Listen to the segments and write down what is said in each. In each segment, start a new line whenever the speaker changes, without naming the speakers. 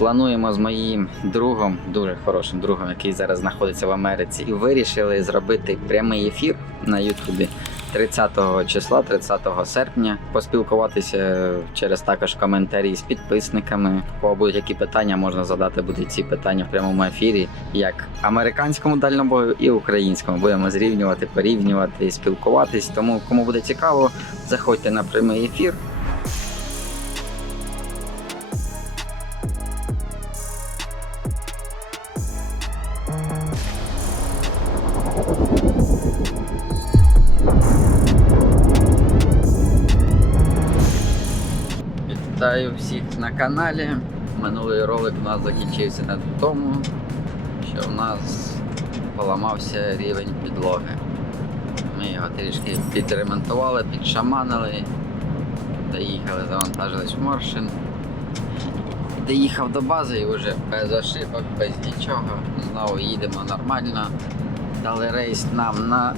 Плануємо з моїм другом, дуже хорошим другом, який зараз знаходиться в Америці, і вирішили зробити прямий ефір на Ютубі 30 числа, 30 серпня, поспілкуватися через також коментарі з підписниками. У кого будуть які питання, можна задати будуть ці питання в прямому ефірі, як американському дальнобою і українському. Будемо зрівнювати, порівнювати спілкуватись. Тому кому буде цікаво, заходьте на прямий ефір. Вітаю всіх на каналі. Минулий ролик у нас закінчився на тому, що в нас поламався рівень підлоги. Ми його трішки підремонтували, підшаманили, доїхали, завантажились в Моршин. Доїхав до бази і вже без ошибок, без нічого. Знову їдемо нормально. Дали рейс нам на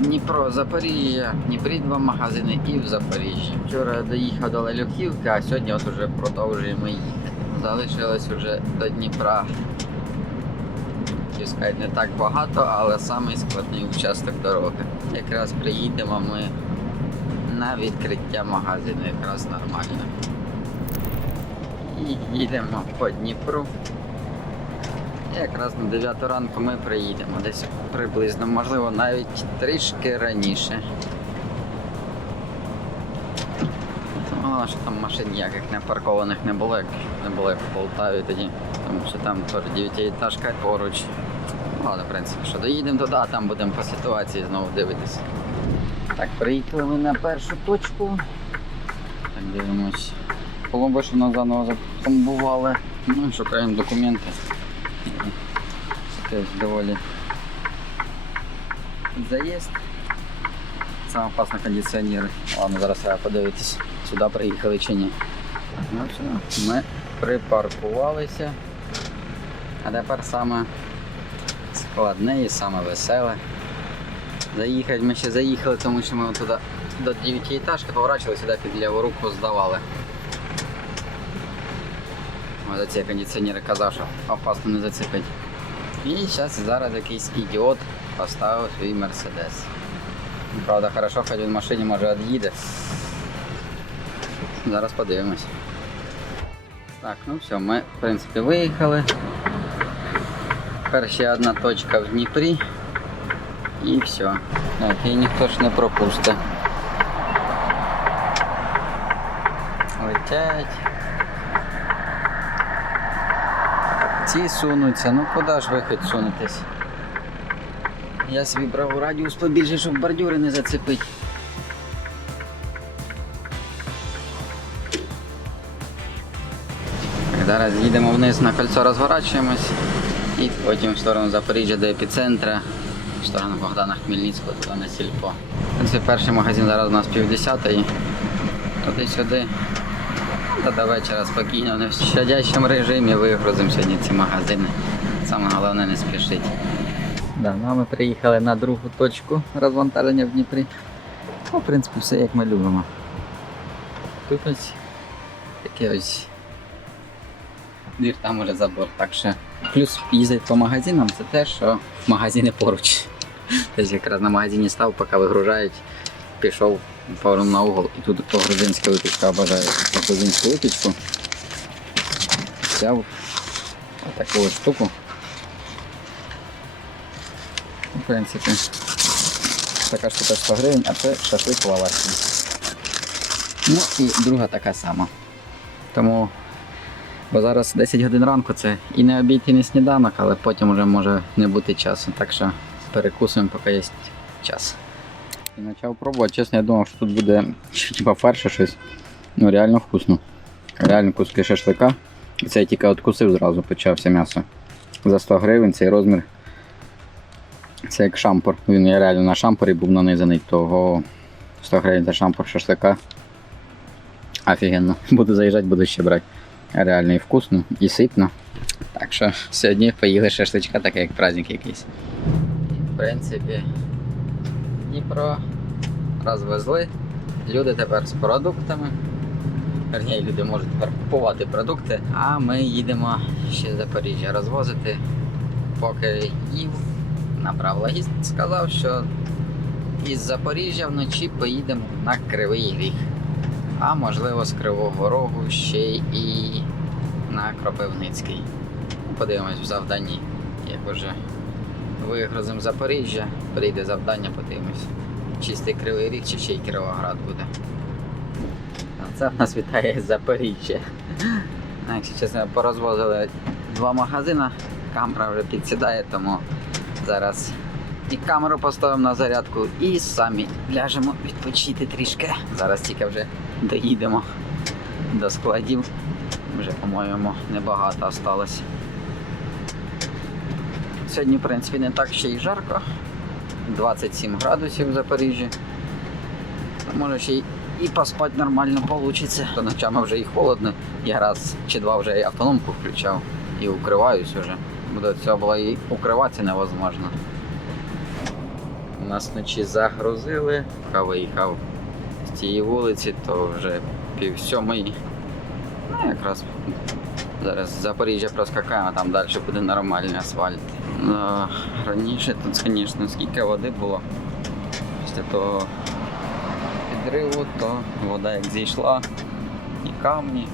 Дніпро, Запоріжжя, Дніпрі два магазини і в Запоріжжі. Вчора доїхав до Лелюхівки, а сьогодні от уже продовжуємо їхати. Залишилось вже до Дніпра. Сказати, не так багато, але самий складний участок дороги. Якраз приїдемо ми на відкриття магазину, якраз нормально. І їдемо по Дніпру. Якраз на 9 ранку ми приїдемо десь приблизно, можливо, навіть трішки раніше. Головне, що там машин ніяких не паркованих не було, як не було як в Полтаві тоді, тому що там теж 9-етажка поруч. Ну, Ладно, в принципі, що доїдемо туди, а там будемо по ситуації знову дивитися. Так, приїхали ми на першу точку. Так, дивимось. Коломбо, що нас заново запломбували. Ну, шукаємо документи. Теж доволі заїзд. Саме опасно кондиціонери. Ладно, зараз треба подивитись, сюди приїхали чи ні. Ну все, ми припаркувалися. А тепер саме складне і саме веселе. Заїхати ми ще заїхали, тому що ми туди до 9 етажки поворачували сюди під ліву руку здавали. Ось ці кондиціонери казав, що опасно не зацепить. І зараз зараз якийсь ідіот поставив свій мерседес. Правда, хорошо, хоч він в машині може від'їде. Зараз подивимось. Так, ну все, ми в принципі виїхали. Тепер ще одна точка в Дніпрі. І все. Так, і ніхто ж не пропустить. Летять. Ці сунуться, ну куди ж ви хоч сунетесь? Я собі брав радіус побільше, щоб бордюри не зацепити. Зараз їдемо вниз на кольцо, розворачуємось і потім в сторону Запоріжжя до епіцентра, в сторону Богдана Хмельницького, туди на сільпо. Принципі, перший магазин зараз у нас півдесятої. Туди-сюди. Та до вечора спокійно, в щадящому режимі вигрузимо сьогодні ці магазини. Саме головне не спішить. Да, ну а ми приїхали на другу точку розвантаження в Дніпрі. Ну, в принципі, все як ми любимо. Тут ось таке ось двір, там уже забор. Так що плюс їздить по магазинам це те, що магазини поруч. Тобто якраз на магазині став, поки вигружають, пішов повернув на угол і тут по грузинська випічка обожаю грузинську випічку. Взяв таку ось штуку. В принципі, така штука 100 гривень, а це шашлик валашки. Ну і друга така сама. Тому, бо зараз 10 годин ранку це і не обід, і не сніданок, але потім вже може не бути часу. Так що перекусуємо, поки є час. І почав пробувати. Чесно, я думав, що тут буде типа фарша щось. Ну реально вкусно. Реально куски шашлика. І це я тільки откусив зразу, почався м'ясо. За 100 гривень цей розмір. Це як шампур. Він я реально на шампурі був нанизаний, того 100 гривень за шампур шашлика. Офігенно. Буду заїжджати, буду ще брати. Реально і вкусно, і ситно. Так що сьогодні поїли шашличка, так як праздник якийсь. В принципі, Дніпро розвезли. Люди тепер з продуктами. Верніше, люди можуть тепер купувати продукти, а ми їдемо ще з Запоріжжя розвозити. Поки їв, набрав логіст, сказав, що із Запоріжжя вночі поїдемо на Кривий Ріг. А можливо з Кривого Рогу ще і на Кропивницький. Подивимось в завданні, як уже вигрузимо Запоріжжя, прийде завдання, подивимось. Чистий Кривий Ріг чи ще й Кіровоград буде. А це в нас вітає Запоріжжя. А, Якщо чесно, порозвозили два магазини, камера вже підсідає, тому зараз і камеру поставимо на зарядку і самі ляжемо відпочити трішки. Зараз тільки вже доїдемо до складів. Вже, по-моєму, небагато осталось. Сьогодні, в принципі, не так ще й жарко. 27 градусів в Запоріжжі. Може ще й і поспати нормально вийде. То ночами вже і холодно. Я раз чи два вже і автономку включав і укриваюсь вже. Бо до цього було і укриватися невозможно. У нас вночі загрузили, поки виїхав з цієї вулиці, то вже пів сьомої. Ну, якраз зараз Запоріжжя проскакаємо, там далі буде нормальний асфальт. Ну, раніше тут, звісно, скільки води було. Після того підриву, то вода як зійшла, і камні.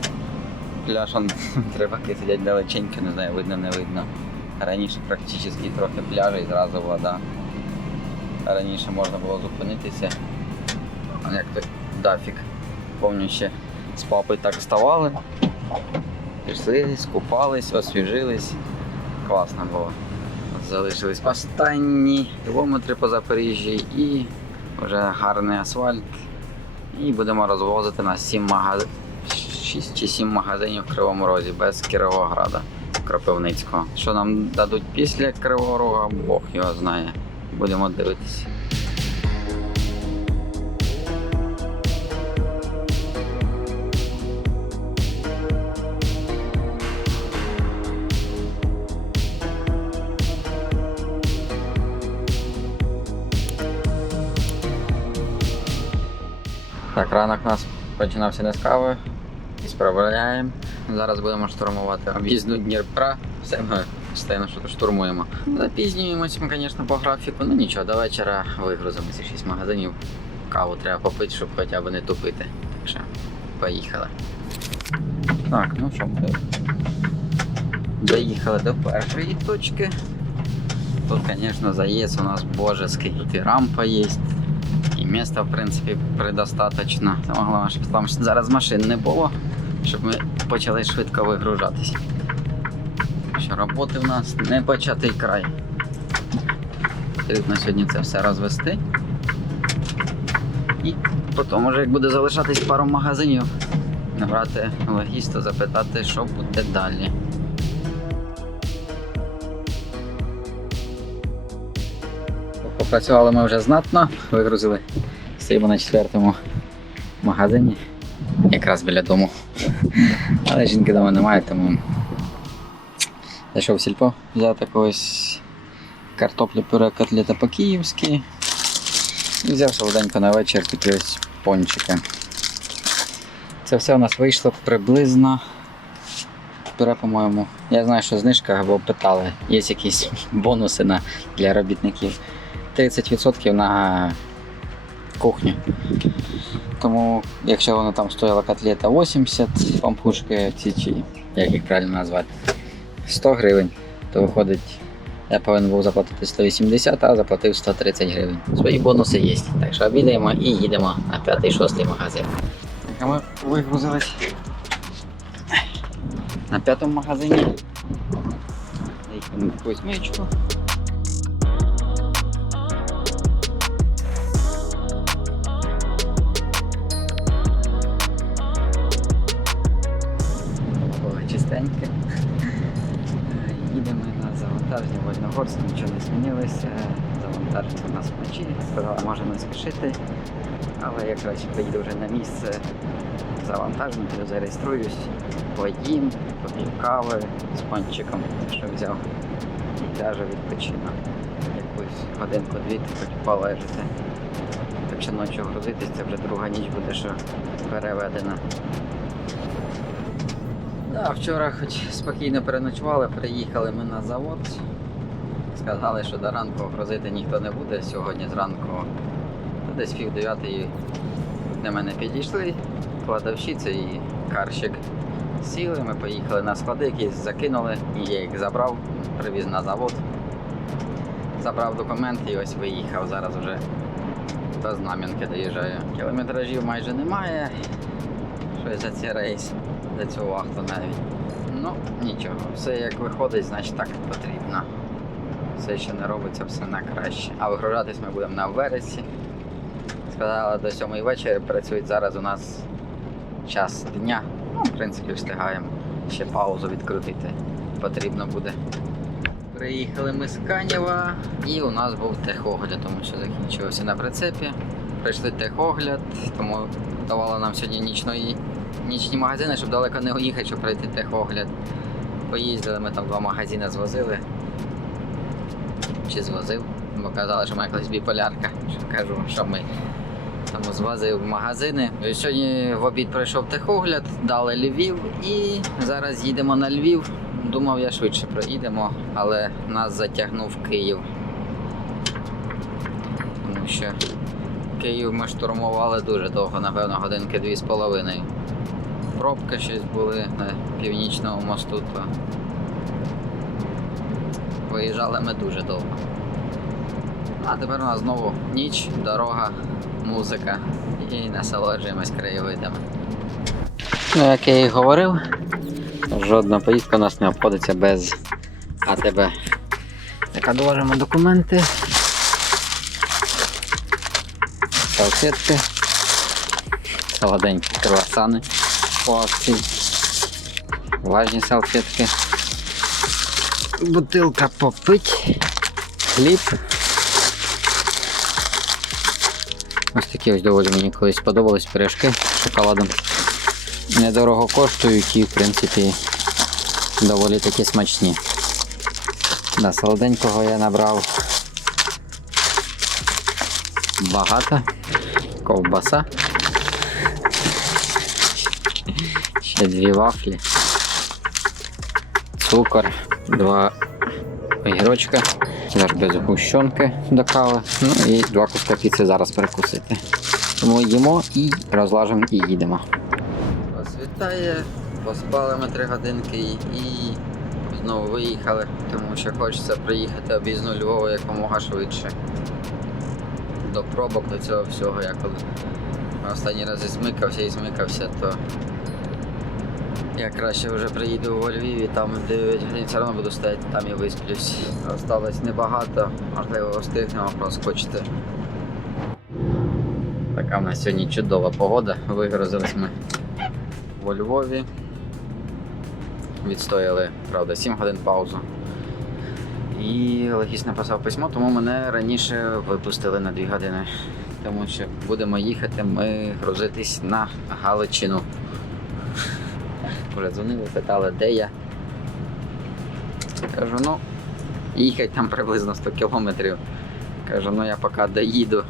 Пляж он рибаки сидять далеченько, не знаю, видно, не видно. Раніше практично трохи пляжа і зразу вода. Раніше можна було зупинитися. Як то дафік. Помню ще з папою так вставали. Пішли, скупались, освіжились. Класно було. Залишились останні кілометри по Запоріжжі і вже гарний асфальт. І будемо розвозити на 7 магаз... 6 чи 7 магазинів в Кривому Розі без Кіровограда Кропивницького. Що нам дадуть після Кривого Рога, Бог його знає. Будемо дивитися. Так, ранок у нас починався не з кави. І справляємо. Зараз будемо штурмувати об'їзну Дніпра. Все ми постійно що штурмуємо. Запізнюємося звісно, по графіку. Ну нічого, до вечора вигрузимо ці 6 магазинів. Каву треба попити, щоб хоча б не тупити. Так що поїхали. Так, ну що ми доїхали до першої точки. Тут, звісно, заїзд у нас божеский. Тут і рампа є. Міста, в принципі, предостаточно. Саме щоб там зараз машин не було, щоб ми почали швидко вигружатися. Що роботи в нас не початий край. Потрібно сьогодні це все розвести. І потім, вже як буде залишатись пару магазинів, набрати логісту, запитати, що буде далі. Попрацювали ми вже знатно, вигрузили. Стоїмо на четвертому магазині, якраз біля дому. Але жінки вдома немає, тому зайшов в сільпо, взяв якогось картоплю пюре котлета по-київськи. І взяв швиденько на вечір такі ось пончики. Це все у нас вийшло приблизно. Пюре, по-моєму. Я знаю, що знижка або питали, є якісь бонуси на, для робітників. 30% на кухню. Тому, якщо воно там стоїла котлета 80, пампушки ці чи як їх правильно назвати, 100 гривень, то виходить, я повинен був заплатити 180, а заплатив 130 гривень. Свої бонуси є. Так що обідаємо і їдемо на 5-6 магазин. А ми вигрузились на п'ятому магазині. Заїхали в у нас вночі. Сказали, може не спішити, але я краще поїду вже на місце завантаження, то зареєструюсь, поїм, поп'ю кави з пончиком, що взяв, і ляжу відпочину. Якусь годинку-дві хоч полежати. Так що ночі грузитись, це вже друга ніч буде, що переведена. Да, вчора хоч спокійно переночували, приїхали ми на завод. Сказали, що до ранку грузити ніхто не буде. Сьогодні зранку десь пів дев'ятої до мене підійшли кладовщиця і карщик. Сіли, ми поїхали на склади, якісь закинули, і я їх забрав, привіз на завод. Забрав документи і ось виїхав. Зараз вже до Знам'янки доїжджаю. Кілометражів майже немає. Щось за цей рейс, за цю вахту навіть. Ну, нічого, все як виходить, значить так потрібно. Все, що не робиться, все на краще. А вигружатись ми будемо на вересі. Сказала, до сьомої вечора працюють зараз у нас час дня. Ну, в принципі, встигаємо ще паузу відкрутити. Потрібно буде. Приїхали ми з Канєва і у нас був техогляд, тому що закінчився на прицепі. Прийшли техогляд, тому давали нам сьогодні нічної, нічні магазини, щоб далеко не уїхати, щоб пройти техогляд. Поїздили, ми там два магазини звозили. Чи звозив, бо казали, що моя колись біполярка. Що кажу, що ми тому звозив в магазини. Сьогодні в обід пройшов техогляд, дали Львів і зараз їдемо на Львів. Думав, я швидше проїдемо, але нас затягнув Київ. Тому що Київ ми штурмували дуже довго, напевно, годинки дві з половиною. Пробки щось були на північному мосту, то виїжджали ми дуже довго. А тепер у нас знову ніч, дорога, музика і насолоджуємось краєвидами. Ну, як я і говорив, жодна поїздка у нас не обходиться без АТБ. Так, одложимо документи. Салфетки. Солоденькі круасани по акції. Влажні салфетки. Бутилка попить. Хліб. Ось такі ось доволі мені колись сподобались пиріжки з шоколадом. Недорого коштують і, в принципі, доволі таки смачні. Да, солоденького я набрав багато. Ковбаса. Ще дві вафлі. Цукор, два огірочка. Теж без гущонки до кави. Ну і два куска піци зараз перекусити. Тому їмо і розлажимо і їдемо. Світає, поспали ми три годинки і знову виїхали, тому що хочеться приїхати об'їзну Львова якомога швидше. До пробок, до цього всього, я коли останній раз змикався і змикався, то я краще вже приїду у Львів і там 9 годин все одно буду стояти, там і висплюсь. Осталось небагато, можливо, встигнемо проскочити. Така в нас сьогодні чудова погода. Вигрузились ми у Львові. Відстояли, правда, 7 годин паузу. І Легіс написав письмо, тому мене раніше випустили на 2 години. Тому що будемо їхати ми грузитись на Галичину. Вже дзвонили, питали, де я. Кажу, ну, їхати там приблизно 100 кілометрів. Кажу, ну я поки доїду.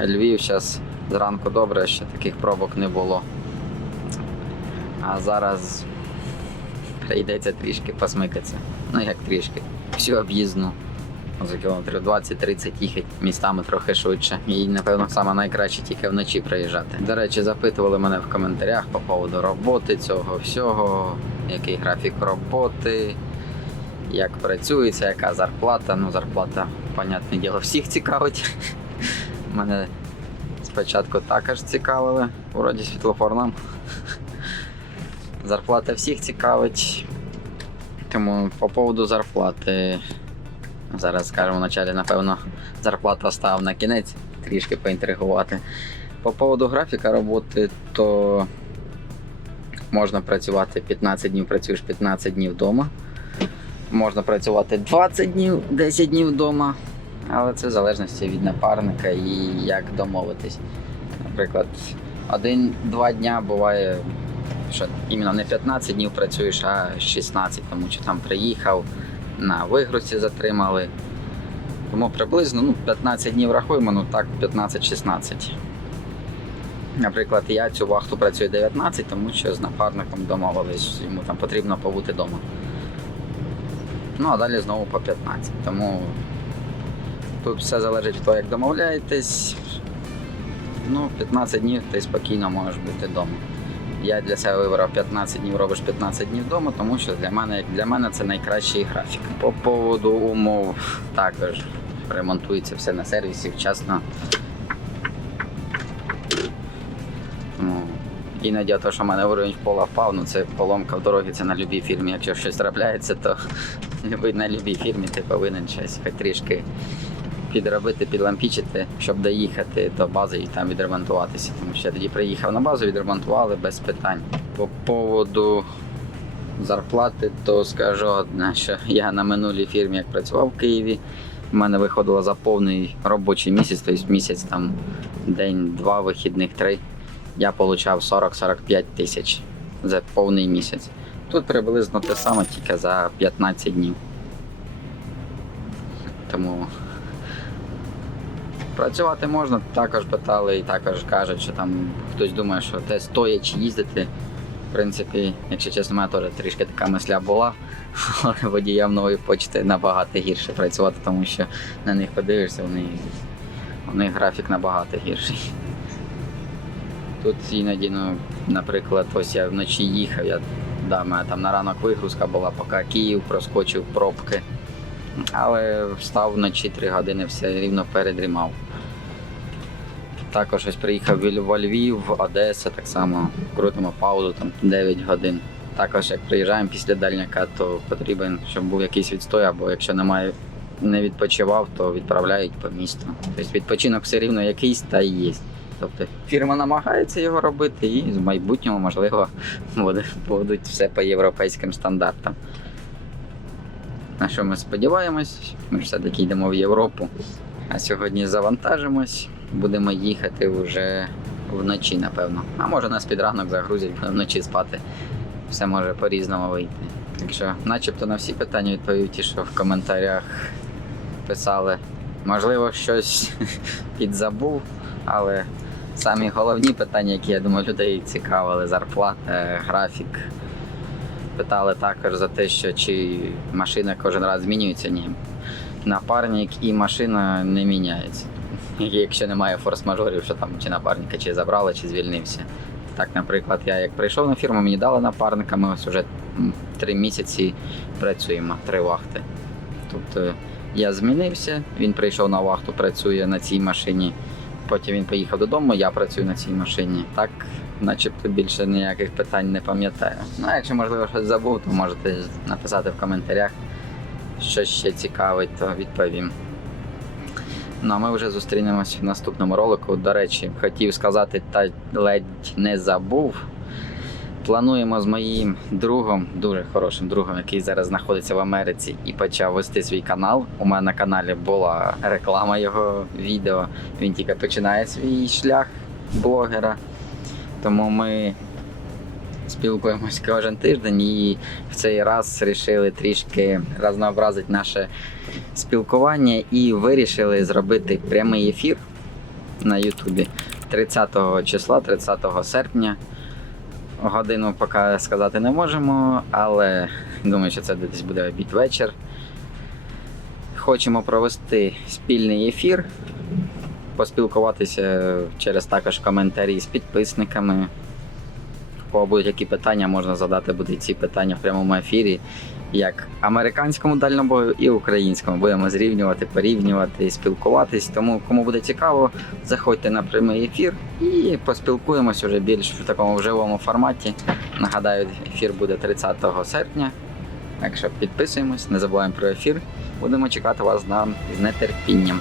Львів зараз зранку добре, ще таких пробок не було. А зараз прийдеться трішки посмикатися. Ну як трішки. Всю об'їзну. За кілометрів 20-30 їхати містами трохи швидше. І, напевно, саме найкраще тільки вночі приїжджати. До речі, запитували мене в коментарях по поводу роботи цього всього, який графік роботи, як працюється, яка зарплата. Ну, зарплата, понятне діло, всіх цікавить. Мене спочатку також цікавили, вроді світлофор нам. Зарплата всіх цікавить. Тому по поводу зарплати. Зараз скажемо вначалі, напевно, зарплата став на кінець, трішки поінтригувати. По поводу графіка роботи, то можна працювати 15 днів, працюєш 15 днів вдома. Можна працювати 20 днів, 10 днів вдома. Але це в залежності від напарника і як домовитись. Наприклад, один-два дня буває, що іменно не 15 днів працюєш, а 16, тому що там приїхав, на вигрузці затримали. Тому приблизно ну, 15 днів рахуємо, ну так, 15-16. Наприклад, я цю вахту працюю 19, тому що з напарником домовились, йому там потрібно побути вдома. Ну, а далі знову по 15. Тому тут все залежить від того, як домовляєтесь. Ну, 15 днів ти спокійно можеш бути вдома. Я для себе вибрав 15 днів, робиш 15 днів вдома, тому що для мене, для мене це найкращий графік. По поводу умов також ремонтується все на сервісі вчасно. Ну, іноді те, що в мене уровень пола впав, ну це поломка в дорогі, це на любій фірмі. Якщо щось трапляється, то на любій фірмі ти повинен щось хоч трішки підробити, підлампічити, щоб доїхати до бази і там відремонтуватися. Тому що я тоді приїхав на базу, відремонтували без питань. По поводу зарплати, то скажу одне, що я на минулій фірмі, як працював в Києві, в мене виходило за повний робочий місяць, тобто місяць там день-два, вихідних три. Я отримав 40-45 тисяч за повний місяць. Тут приблизно те саме, тільки за 15 днів. Тому працювати можна, також питали і також кажуть, що там хтось думає, що те стоячи їздити. В принципі, якщо чесно, у мене теж трішки така мисля була, але водіям нової почти набагато гірше працювати, тому що на них подивишся, вони, у них графік набагато гірший. Тут іноді, ну, наприклад, ось я вночі їхав, я, да, там на ранок вигрузка була, поки Київ проскочив пробки. Але встав вночі 3 години, все рівно передрімав. Також ось приїхав во Львів, Одеса, так само крутимо паузу там 9 годин. Також як приїжджаємо після дальняка, то потрібен, щоб був якийсь відстой, або якщо немає, не відпочивав, то відправляють по місту. Тобто відпочинок все рівно якийсь та й є. Тобто фірма намагається його робити, і в майбутньому, можливо, будуть все по європейським стандартам. На що ми сподіваємось, ми ж все-таки йдемо в Європу. А сьогодні завантажимось, будемо їхати вже вночі, напевно. А може нас під ранок загрузять, будемо вночі спати. Все може по-різному вийти. Так що, начебто на всі питання відповів ті, що в коментарях писали. Можливо, щось підзабув, але самі головні питання, які я думаю, людей цікавили, зарплата, графік. Питали також за те, що чи машина кожен раз змінюється. Ні. Напарник і машина не міняється. Якщо немає форс-мажорів, що там чи напарника, чи забрали, чи звільнився. Так, наприклад, я як прийшов на фірму, мені дали напарника, ми ось вже три місяці працюємо, три вахти. Тобто я змінився, він прийшов на вахту, працює на цій машині. Потім він поїхав додому, я працюю на цій машині. Так, начебто більше ніяких питань не пам'ятаю. Ну, а якщо можливо щось забув, то можете написати в коментарях, що ще цікавить, то відповім. Ну а ми вже зустрінемось в наступному ролику. До речі, хотів сказати, та ледь не забув. Плануємо з моїм другом, дуже хорошим другом, який зараз знаходиться в Америці і почав вести свій канал. У мене на каналі була реклама його відео. Він тільки починає свій шлях блогера. Тому ми спілкуємось кожен тиждень і в цей раз вирішили трішки разнообразити наше спілкування і вирішили зробити прямий ефір на Ютубі 30 числа, 30 серпня. Годину поки сказати не можемо, але думаю, що це десь буде обід вечір. Хочемо провести спільний ефір, поспілкуватися через також коментарі з підписниками. У кого будуть які питання, можна задати будуть ці питання в прямому ефірі, як американському дальнобою і українському. Будемо зрівнювати, порівнювати, спілкуватись. Тому кому буде цікаво, заходьте на прямий ефір і поспілкуємось уже більш в такому живому форматі. Нагадаю, ефір буде 30 серпня. Так що підписуємось, не забуваємо про ефір. Будемо чекати вас на з нетерпінням.